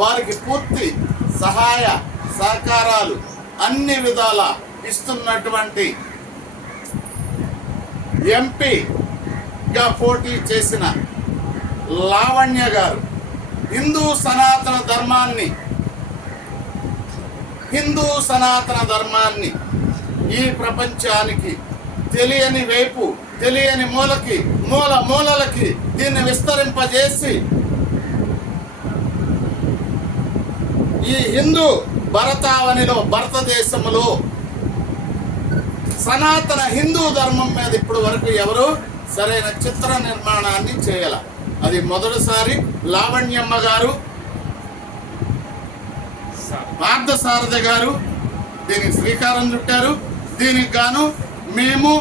వారికి పూర్తి సహాయ సహకారాలు అన్ని విధాల ఇస్తున్నటువంటి ఎంపీగా పోటీ చేసిన లావణ్య గారు హిందూ సనాతన ధర్మాన్ని ఈ ప్రపంచానికి తెలియని వైపు తెలియని మూలలకి దీన్ని విస్తరింపజేసి ఈ హిందూ భారతదేశంలో సనాతన హిందూ ధర్మం మీద ఇప్పుడు వరకు ఎవరు సరైన చిత్ర నిర్మాణాన్ని చేయాల. అది మొదటిసారి లావణ్యమ్మ గారు, పార్థసారథి గారు దీనికి శ్రీకారం చుట్టారు. దీనికి గాను మేము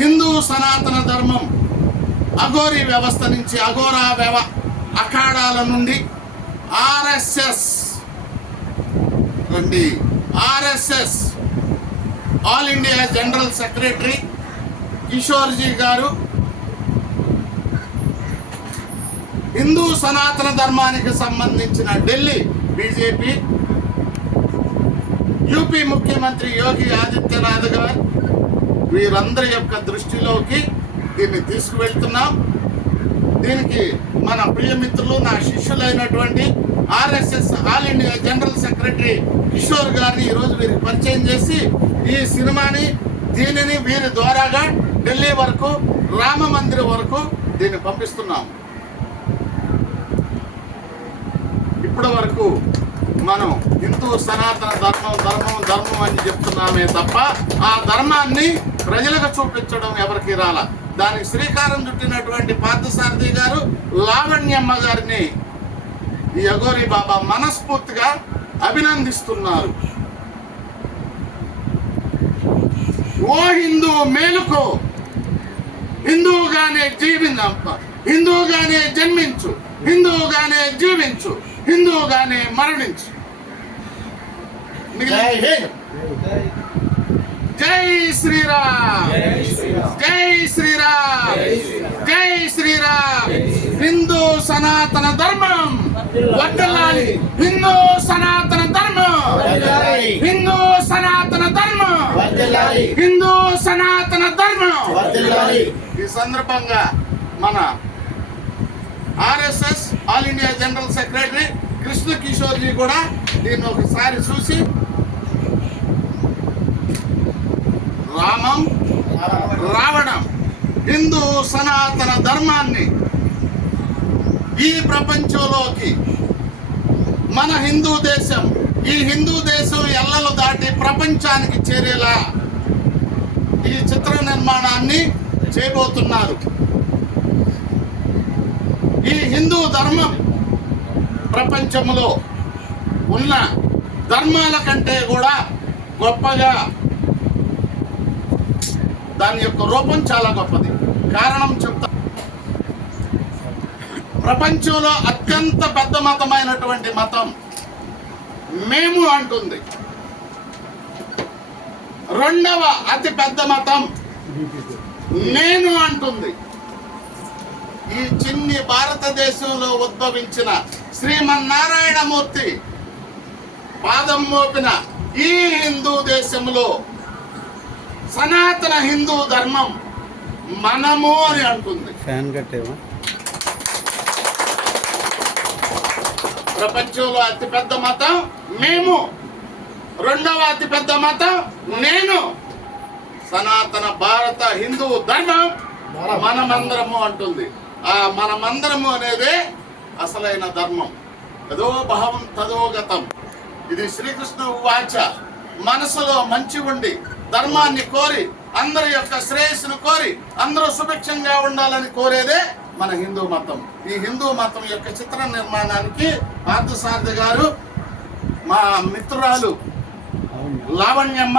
హిందూ సనాతన ధర్మం అఘోరీ వ్యవస్థ నుంచి అఖాడాల నుండి RSS all India general secretary Kishorji గారు, హిందూ సనాతన ధర్మానికి సంబంధించిన ఢిల్లీ బీజేపీ, యూపీ ముఖ్యమంత్రి యోగి ఆదిత్యనాథ్ గారు, వీరందరి యొక్క దృష్టిలోకి దీన్ని తీసుకువెళ్తున్నాం. దీనికి మన ప్రియమిత్రులు, నా శిష్యులైనటువంటి RSS all India general secretary Kishor గారిని ఈరోజు వీరికి పరిచయం చేసి ఈ సినిమాని దీనిని వీరి ద్వారాగా ఢిల్లీ వరకు, రామ మందిరం వరకు దీన్ని పంపిస్తున్నాం. ఇప్పటి వరకు మనం హిందూ సనాతన ధర్మం అని చెప్తున్నామే తప్ప ఆ ధర్మాన్ని ప్రజలకు చూపించడం ఎవరికి రాల. దానికి శ్రీకారం చుట్టినటువంటి పార్థసారథి గారు, లావణ్యమ్మ గారిని ఈ అఘోరీ బాబా మనస్ఫూర్తిగా అభినందిస్తున్నారు. ఓ హిందూ మేలుకో, హిందూగానే హిందూగానే జన్మించు, హిందూగానే జీవించు, హిందూగానే మరణించు. జై శ్రీరామ్, జై శ్రీరామ్, జై శ్రీరామ్. హిందూ సనాతన ధర్మం వర్ధిల్లాలి, హిందూ సనాతన ధర్మం, హిందూ సనాతన ధర్మం, హిందూ సనాతన ధర్మం. ఈ సందర్భంగా మన RSS all India general secretary Krishna Kishorji కూడా దీన్ని ఒకసారి చూసి రావణం హిందూ సనాతన ధర్మాన్ని ఈ ప్రపంచంలోకి మన ఈ హిందూ దేశం ఎల్లలు దాటి ప్రపంచానికి చేరేలా ఈ చిత్ర నిర్మాణాన్ని చేయబోతున్నారు. ఈ హిందూ ధర్మం ప్రపంచంలో ఉన్న ధర్మాల కంటే కూడా గొప్పగా దాని యొక్క రూపం చాలా గొప్పది. కారణం చెప్తా. ప్రపంచంలో అత్యంత పెద్ద మతమైనటువంటి మతం మేము అంటుంది. రెండవ అతి పెద్ద మతం నేను అంటుంది. ఈ చిన్ని భారతదేశంలో ఉద్భవించిన శ్రీమన్నారాయణమూర్తి పాదం మోపిన ఈ హిందూ దేశంలో సనాతన హిందూ ధర్మం మనము అని అంటుంది. ప్రపంచంలో అతిపెద్ద మతం మేము, రెండవ అతిపెద్ద మతం నేను. సనాతన భారత హిందూ ధర్మం మనమందరము అంటుంది. ఆ మనమందరము అనేదే అసలైన ధర్మం. యదో భావం తదో గతం. ఇది శ్రీకృష్ణ వాచ. మనసులో మంచి ఉండి ధర్మాన్ని కోరి, అందరి యొక్క శ్రేయస్సును కోరి, అందరూ సుభిక్షంగా ఉండాలని కోరేదే మన హిందూ మతం. ఈ హిందూ మతం యొక్క చిత్ర నిర్మాణానికి పార్థసారథి గారు, మా మిత్రురాలు లావణ్యమ్మ,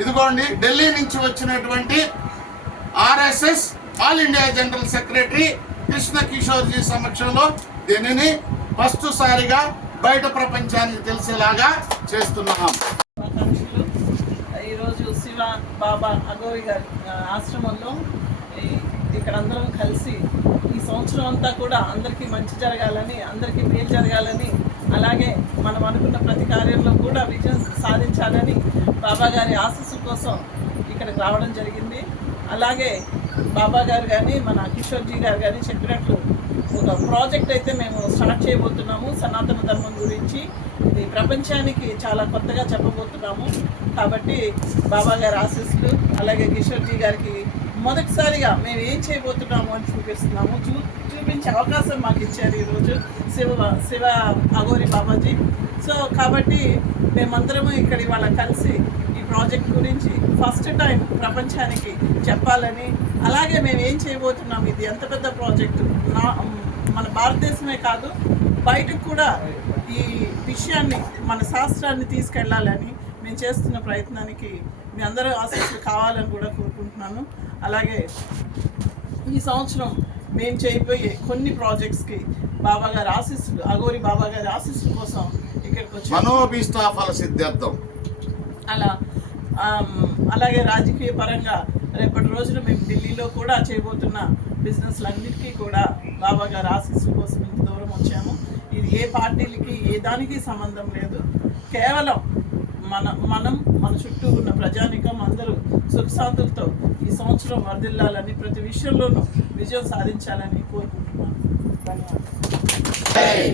ఇదిగోండి ఢిల్లీ నుంచి వచ్చినటువంటి RSS all India general secretary Krishna Kishorji సమక్షంలో దీనిని ఫస్ట్ సారిగా బయట ప్రపంచానికి తెలిసేలాగా చేస్తున్నాం. ఈరోజు శివ బాబా అఘోరీ గారి ఆశ్రమంలో ఇక్కడ అందరం కలిసి ఈ సంవత్సరం అంతా కూడా అందరికీ మంచి జరగాలని, అందరికీ మేలు జరగాలని, అలాగే మనం అనుకున్న ప్రతి కార్యంలో కూడా విజయం సాధించాలని బాబా గారి ఆశీస్సుల కోసం ఇక్కడికి రావడం జరిగింది. అలాగే బాబా గారు కానీ మన కిషోర్జీ గారు కానీ చెప్పినట్లు ఒక ప్రాజెక్ట్ అయితే మేము స్టార్ట్ చేయబోతున్నాము. సనాతన ధర్మం గురించి ఇది ప్రపంచానికి చాలా కొత్తగా చెప్పబోతున్నాము. కాబట్టి బాబా గారి ఆశీస్సులు, అలాగే కిషోర్జీ గారికి మొదటిసారిగా మేము ఏం చేయబోతున్నాము అని చూపిస్తున్నాము. చూపించే అవకాశం మాకు ఇచ్చారు ఈరోజు శివ అఘోరి బాబాజీ. సో కాబట్టి మేమందరము ఇక్కడ ఇవాళ కలిసి ఈ ప్రాజెక్ట్ గురించి ఫస్ట్ టైం ప్రపంచానికి చెప్పాలని, అలాగే మేము ఏం చేయబోతున్నాం, ఇది ఎంత పెద్ద ప్రాజెక్టు, మన భారతదేశమే కాదు బయటకు కూడా ఈ విషయాన్ని, మన శాస్త్రాన్ని తీసుకెళ్ళాలని మేము చేస్తున్న ప్రయత్నానికి మీ అందరూ ఆశీస్సులు కావాలని కూడా కోరుకుంటున్నాను. అలాగే ఈ సంవత్సరం మేము చేయబోయే కొన్ని ప్రాజెక్ట్స్కి బాబా గారి ఆశీస్సులు, అఘోరి బాబా గారి ఆశీస్సుల కోసం ఇక్కడికి వచ్చి మనోభీష్టాఫల సిద్ధార్థం అలాగే రాజకీయ పరంగా రేపటి రోజున మేము ఢిల్లీలో కూడా చేయబోతున్న బిజినెస్లన్నిటికీ కూడా బాబా గారి ఆశీస్సుల కోసం ఇంత దూరం వచ్చాము. ఇది ఏ పార్టీలకి ఏ దానికి సంబంధం లేదు. కేవలం మన చుట్టూ ఉన్న ప్రజానికం అందరూ సుఖశాంతులతో ఈ సంవత్సరం వర్ధిల్లాలని, ప్రతి విషయంలోనూ విజయం సాధించాలని కోరుకుంటున్నాను. ధన్యవాదాలు.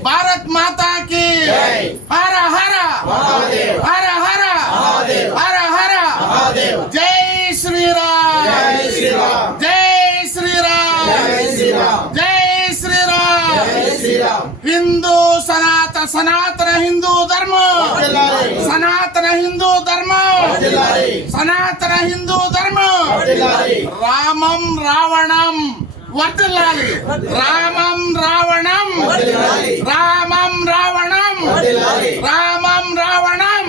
భారత్ మాతాకి హర హర హర హర హర హర జై శ్రీరామ్, జై శ్రీరామ్, జై శ్రీరామ్. హిందూ సనాతన హిందూ ధర్మం, సనాతన హిందూ ధర్మం, సనాతన హిందూ ధర్మం. రామం రావణం వర్ధిల్లాలి, రామం రావణం, రామం రావణం, రామం రావణం.